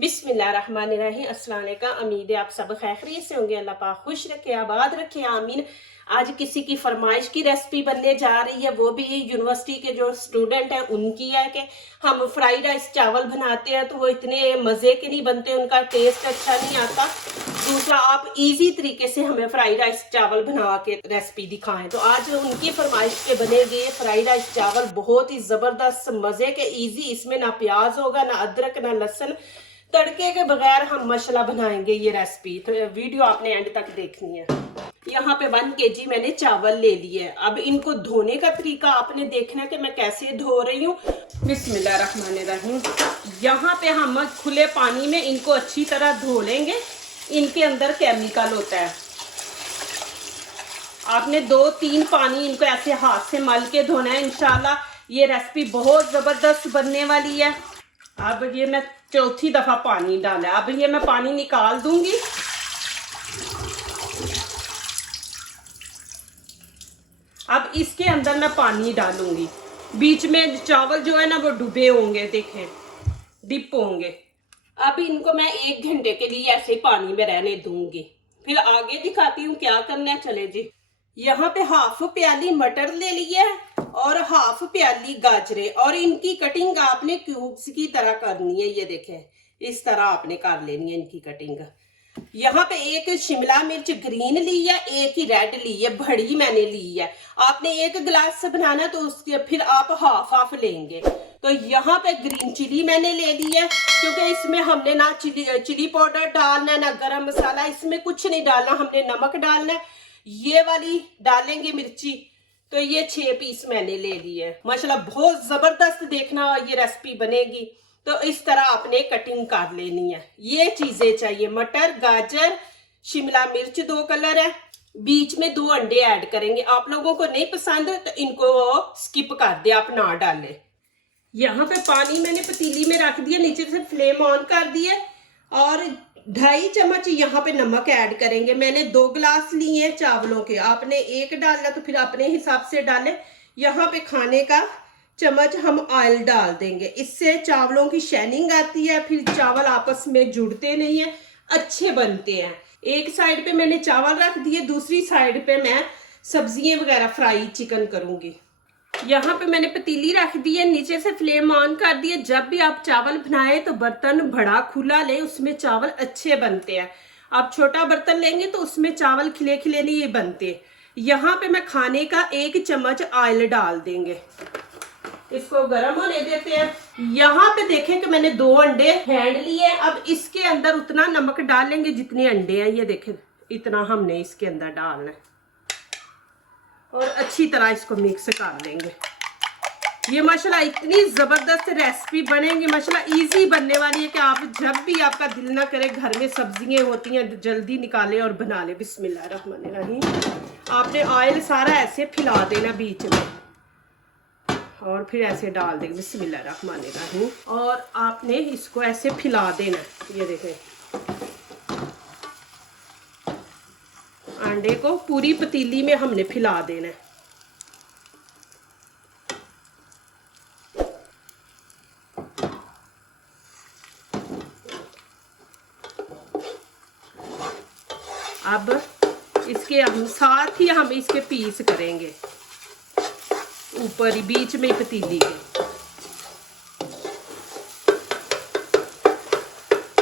बिस्मिल्लाहिर्रहमानिर्रहीम। अस्सलाम वालेकुम। उम्मीद है आप सब खैरियत से होंगे। अल्लाह पाक खुश रखे, आबाद रखे, आमीन। आज किसी की फरमाइश की रेसिपी बनने जा रही है, वो भी यूनिवर्सिटी के जो स्टूडेंट हैं उनकी है कि हम फ्राइड राइस चावल बनाते हैं तो वो इतने मज़े के नहीं बनते, उनका टेस्ट अच्छा नहीं आता। दूसरा, आप इजी तरीके से हमें फ्राइड राइस चावल बना के रेसिपी दिखाएं, तो आज उनकी फरमाइश के बनेंगे फ्राइड राइस चावल, बहुत ही ज़बरदस्त मज़े के, इजी। इसमें ना प्याज होगा, ना अदरक, ना लहसुन, तड़के के बगैर हम मसाला बनाएंगे ये रेसिपी। तो वीडियो आपने एंड तक देखनी है। यहाँ पे 1 kg मैंने चावल ले लिए। अब इनको धोने का तरीका आपने देखना है कि मैं कैसे धो रही हूँ। बिस्मिल्लाहिर्रहमानिर्रहीम। यहाँ पे हम खुले पानी में इनको अच्छी तरह धो लेंगे। इनके अंदर केमिकल होता है। आपने 2-3 पानी इनको ऐसे हाथ से मल के धोना है। इंशाल्लाह ये रेसिपी बहुत ज़बरदस्त बनने वाली है। अब ये मैं चौथी दफ़ा पानी डाला। अब ये मैं पानी निकाल दूंगी। अब इसके अंदर मैं पानी डालूंगी। बीच में चावल जो है ना वो डूबे होंगे, देखें डिप होंगे। अब इनको मैं 1 घंटे के लिए ऐसे पानी में रहने दूंगी, फिर आगे दिखाती हूँ क्या करना है। चले जी। यहाँ पे हाफ प्याली मटर ले लिया है और हाफ प्याली गाजरें, और इनकी कटिंग आपने क्यूब्स की तरह करनी है। ये देखें, इस तरह आपने कर लेनी है इनकी कटिंग। यहाँ पे एक शिमला मिर्च ग्रीन ली है, एक ही रेड ली है, बड़ी मैंने ली है। आपने 1 गिलास से बनाना तो उसके फिर आप हाफ लेंगे। तो यहाँ पे ग्रीन चिली मैंने ले ली है, क्योंकि इसमें हमने ना चिली पाउडर डालना है, ना गरम मसाला, इसमें कुछ नहीं डालना, हमने नमक डालना है। ये वाली डालेंगे मिर्ची। तो ये 6 पीस मैंने ले लिए है। माशाल्लाह बहुत जबरदस्त देखना ये रेसिपी बनेगी। तो इस तरह आपने कटिंग कर लेनी है। ये चीजें चाहिए, मटर, गाजर, शिमला मिर्च 2 कलर है, बीच में 2 अंडे ऐड करेंगे। आप लोगों को नहीं पसंद तो इनको स्किप कर दे, आप ना डालें। यहाँ पे पानी मैंने पतीली में रख दिया, नीचे से फ्लेम ऑन कर दिया, और 2.5 चम्मच यहाँ पे नमक ऐड करेंगे। मैंने 2 गिलास लिए हैं चावलों के, आपने 1 डालना तो फिर अपने हिसाब से डालें। यहाँ पे खाने का चम्मच हम ऑयल डाल देंगे, इससे चावलों की शाइनिंग आती है, फिर चावल आपस में जुड़ते नहीं है, अच्छे बनते हैं। एक साइड पे मैंने चावल रख दिए, दूसरी साइड पे मैं सब्जियां वगैरह फ्राई चिकन करूंगी। यहाँ पे मैंने पतीली रख दी है, नीचे से फ्लेम ऑन कर दिए। जब भी आप चावल बनाए तो बर्तन बड़ा खुला ले, उसमें चावल अच्छे बनते हैं। आप छोटा बर्तन लेंगे तो उसमें चावल खिले खिले नहीं बनते। यहाँ पे मैं खाने का 1 चम्मच ऑयल डाल देंगे, इसको गर्म होने देते हैं। यहाँ पे देखें कि मैंने 2 अंडे फेंट लिए। अब इसके अंदर उतना नमक डालेंगे जितने अंडे हैं, ये देखें इतना हमने इसके अंदर डालना है, और अच्छी तरह इसको मिक्स कर देंगे। ये माशाल्लाह इतनी जबरदस्त रेसिपी बनेगी, माशाल्लाह इजी बनने वाली है कि आप जब भी आपका दिल ना करे, घर में सब्जियां होती हैं, जल्दी निकालें और बना लें। बिस्मिल्लाहिर्रहमानिर्रहीम। आपने ऑयल सारा ऐसे फैला देना बीच में, और फिर ऐसे डाल देंगे बिस्मिल्लाहिर्रहमानिर्रहीम, और आपने इसको ऐसे फैला देना। ये देखें, अंडे को पूरी पतीली में हमने फैला देना है। अब इसके हम साथ ही हम इसके पीस करेंगे, ऊपर ही बीच में पतीली के।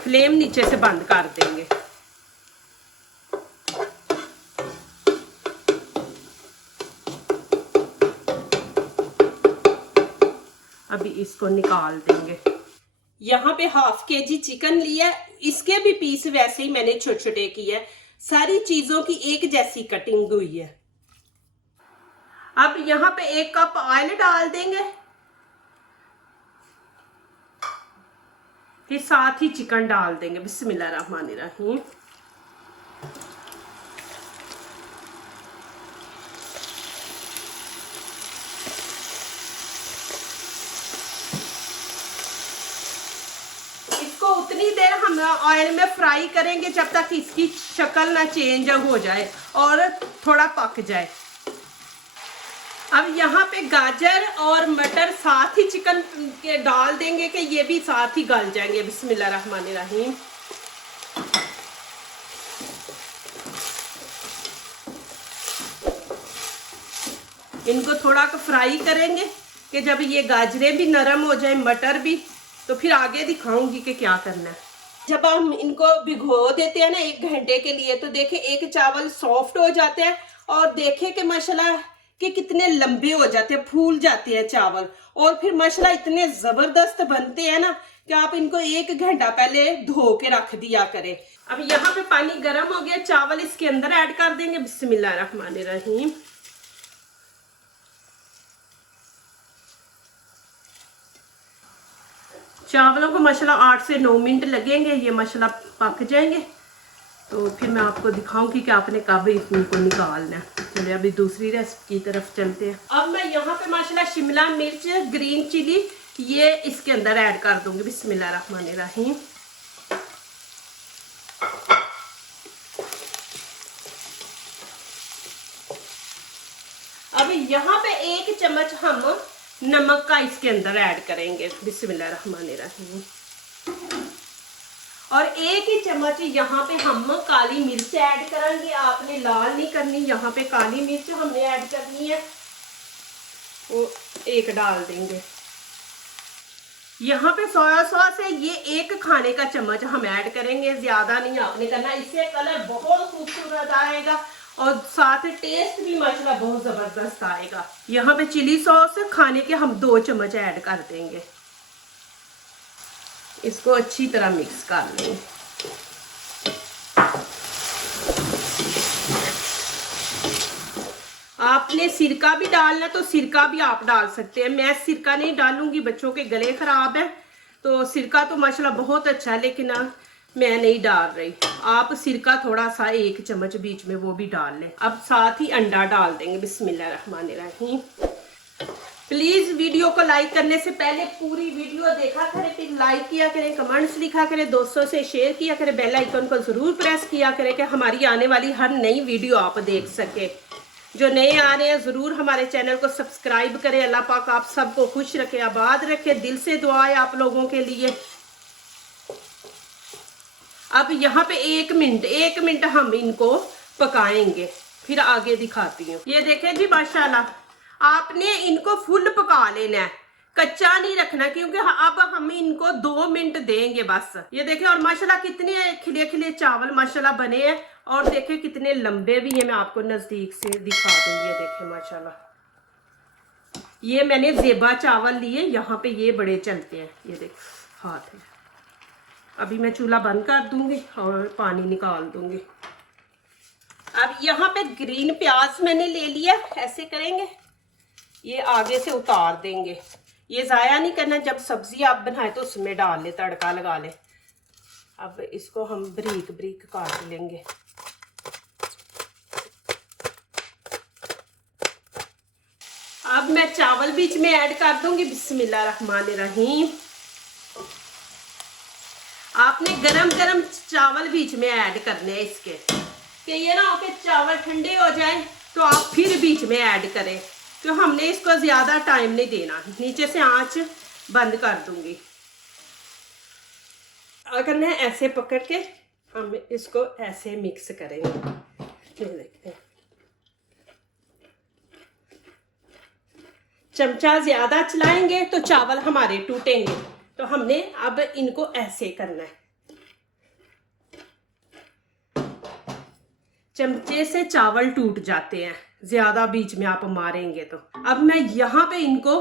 फ्लेम नीचे से बंद कर देंगे। अभी इसको निकाल देंगे। यहाँ पे हाफ kg चिकन लिया, इसके भी पीस वैसे ही मैंने छोटे छोटे किए। सारी चीजों की एक जैसी कटिंग हुई है। अब यहाँ पे 1 कप ऑयल डाल देंगे, फिर साथ ही चिकन डाल देंगे। बिस्मिल्लाहिर्रहमानिर्रहीम। उतनी देर हम ऑयल में फ्राई करेंगे जब तक इसकी शक्ल ना चेंज हो जाए और थोड़ा पक जाए। अब यहाँ पे गाजर और मटर साथ ही चिकन के डाल देंगे कि ये भी साथ ही गल जाएंगे। बिस्मिल्लाहिर्रहमानिर्रहीम। इनको थोड़ा फ्राई करेंगे कि जब ये गाजरें भी नरम हो जाए, मटर भी, तो फिर आगे दिखाऊंगी कि क्या करना है। जब हम इनको भिगो देते हैं ना 1 घंटे के लिए, तो देखे एक चावल सॉफ्ट हो जाते हैं और देखे कि माशाल्लाह कि कितने लंबे हो जाते हैं, फूल जाते हैं चावल, और फिर माशाल्लाह इतने जबरदस्त बनते हैं ना कि आप इनको 1 घंटा पहले धो के रख दिया करें। अब यहाँ पे पानी गर्म हो गया, चावल इसके अंदर ऐड कर देंगे। बिस्मिल्लाहिर्रहमानिर्रहीम। चावलों को माशाल्लाह 8 से 9 मिनट लगेंगे, ये माशाल्लाह पक जाएंगे। तो फिर मैं आपको दिखाऊंगी कि आपने कब इनको निकालना है। चलिए अभी दूसरी रेसिपी की तरफ चलते हैं। अब मैं यहाँ पे माशाल्लाह शिमला मिर्च, ग्रीन चिली ये इसके अंदर ऐड कर दूंगी। बिस्मिल्लाहिर्रहमानिर्रहीम। अब यहाँ पे 1 चम्मच हम नमक का इसके अंदर ऐड करेंगे। बिस्मिल्लाहिर्रहमानिर्रहीम। और 1 ही चम्मच यहाँ पे हम काली मिर्च ऐड करेंगे। आपने लाल नहीं करनी, यहाँ पे काली मिर्च हमने ऐड करनी है, वो 1 डाल देंगे। यहाँ पे सोया सॉस है, ये 1 खाने का चम्मच हम ऐड करेंगे, ज्यादा नहीं आपने करना। इससे कलर बहुत खूबसूरत आएगा और साथ टेस्ट भी माशाल्लाह बहुत जबरदस्त आएगा। यहाँ पे चिली सॉस खाने के हम 2 चम्मच ऐड कर देंगे। इसको अच्छी तरह मिक्स कर लेंगे। आपने सिरका भी डालना तो सिरका भी आप डाल सकते हैं। मैं सिरका नहीं डालूंगी, बच्चों के गले खराब है, तो सिरका तो माशाल्लाह बहुत अच्छा है, लेकिन मैं नहीं डाल रही। आप सिरका थोड़ा सा 1 चम्मच बीच में वो भी डाल लें। अब साथ ही अंडा डाल देंगे। बिस्मिल्लाहिर्रहमानिर्रहीम। प्लीज वीडियो को लाइक करने से पहले पूरी वीडियो देखा करें, फिर लाइक किया करें, कमेंट्स लिखा करें, दोस्तों से शेयर किया करें, बेल आइकन को जरूर प्रेस किया करें कि हमारी आने वाली हर नई वीडियो आप देख सके। जो नए आ रहे हैं जरूर हमारे चैनल को सब्सक्राइब करें। अल्लाह पाक आप सबको खुश रखे, आबाद रखे। दिल से दुआ है आप लोगों के लिए। अब यहाँ पे 1 मिनट हम इनको पकाएंगे, फिर आगे दिखाती हूँ। ये देखें जी माशाल्लाह, आपने इनको फुल पका लेना है, कच्चा नहीं रखना, क्योंकि अब हम इनको 2 मिनट देंगे बस। ये देखें, और माशाल्लाह कितने खिले खिले चावल माशाल्लाह बने हैं, और देखें कितने लंबे भी है। मैं आपको नजदीक से दिखा दूंगी। ये देखें माशाल्लाह, ये मैंने ज़ेबा चावल लिए, यहाँ पे ये बड़े चलते हैं। ये देख हाथ है। अभी मैं चूल्हा बंद कर दूंगी और पानी निकाल दूंगी। अब यहाँ पे ग्रीन प्याज मैंने ले लिया, ऐसे करेंगे, ये आगे से उतार देंगे। ये ज़ाया नहीं करना, जब सब्जी आप बनाए तो उसमें डाल ले, तड़का लगा ले। अब इसको हम बारीक बारीक काट लेंगे। अब मैं चावल बीच में ऐड कर दूंगी। बिस्मिल्लाहिर्रहमानिर्रहीम। आपने गरम गरम चावल बीच में ऐड करने हैं इसके, कि ये ना हो कि चावल ठंडे हो जाए तो आप फिर बीच में ऐड करें। तो हमने इसको ज़्यादा टाइम नहीं देना। नीचे से आंच बंद कर दूंगी। अगर मैं ऐसे पकड़ के हम इसको ऐसे मिक्स करेंगे। ये देखते हैं, चमचा ज़्यादा चलाएंगे तो चावल हमारे टूटेंगे, तो हमने अब इनको ऐसे करना है। चमचे से चावल टूट जाते हैं ज्यादा बीच में आप मारेंगे तो। अब मैं यहाँ पे इनको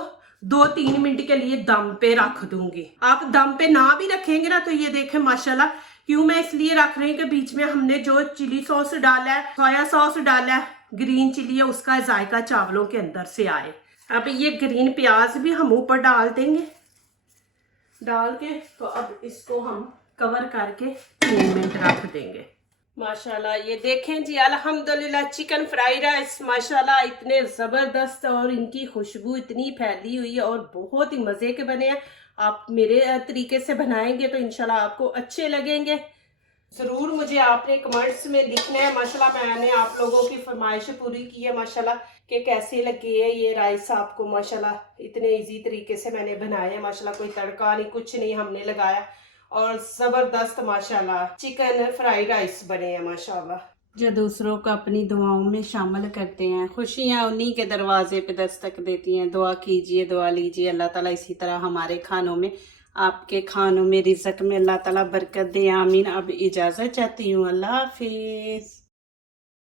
2-3 मिनट के लिए दम पे रख दूंगी। आप दम पे ना भी रखेंगे ना तो ये देखें माशाल्लाह, क्यों मैं इसलिए रख रही हूँ कि बीच में हमने जो चिली सॉस डाला है, सोया सॉस डाला है, ग्रीन चिली है, उसका जायका चावलों के अंदर से आए। अब ये ग्रीन प्याज भी हम ऊपर डाल देंगे। डाल के तो अब इसको हम कवर करके 3 मिनट रख देंगे। माशाल्लाह ये देखें जी, अल्हम्दुलिल्लाह चिकन फ्राइड राइस माशाल्लाह इतने ज़बरदस्त, और इनकी खुशबू इतनी फैली हुई है और बहुत ही मज़े के बने हैं। आप मेरे तरीके से बनाएंगे तो इंशाल्लाह आपको अच्छे लगेंगे। ज़रूर मुझे आपने कमेंट्स में लिखना है। माशाल्लाह मैंने आप लोगों की फरमाइश पूरी की है माशाल्लाह, कि कैसे लगे है ये राइस आपको। माशाल्लाह इतने इजी तरीके से मैंने बनाए हैं माशाल्लाह, कोई तड़का नहीं, कुछ नहीं हमने लगाया, और ज़बरदस्त माशाल्लाह चिकन फ्राइड राइस बने हैं माशाल्लाह। जो दूसरों को अपनी दुआओं में शामिल करते हैं, खुशियाँ उन्हीं के दरवाजे पे दस्तक देती हैं। दुआ कीजिए, दुआ लीजिए, अल्लाह ताला इसी तरह हमारे खानों में, आपके खानों में, रिज़्क में अल्लाह ताला बरकत दे, आमीन। अब इजाज़त चाहती हूँ, अल्लाह हाफिज़।